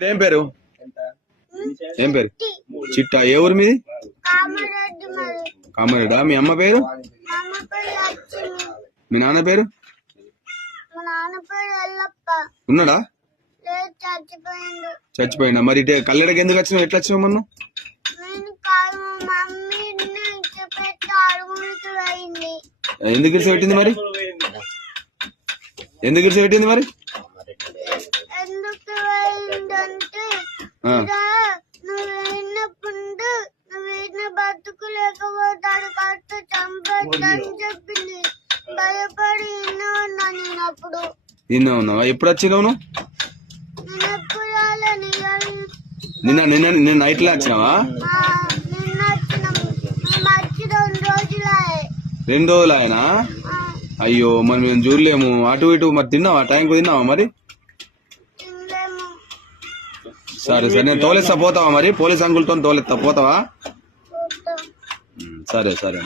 ఏం పేరు ఏం పేరు చిట్టా ఏ ఊరు మీది కామారెడ్డా మీ అమ్మ పేరు మీ నాన్న పేరు ఉన్నాడా చచ్చిపోయిందా మరి కల్లెడకి ఎందుకు వచ్చినావు ఎట్లా వచ్చినావు మొన్న ఎందుకు ఇరిసి పెట్టింది మరి ఎందుకు ఇరిసి పెట్టింది మరి బతుకు లేకపోతాడు కట్ట చంపని చెప్పింది భయపడి అప్పుడు నిన్న ఉన్నావా ఎప్పుడు వచ్చినావు నేను ఎప్పుడు రాలని నిన్న నిన్న నిన్న నైట్ లో వచ్చినావా నిన్న వచ్చి 2 రోజులే 2 రోజులు ఆయన అయ్యో మరి మేము చూడలేము అటు ఇటు మరి తిన్నావా టైంకు తిన్నావా మరి సరే సరే నేను తోలేస్తా పోతావా మరి పోలీస్ అంకుల్తో తోలేస్తా పోతావా సరే సరే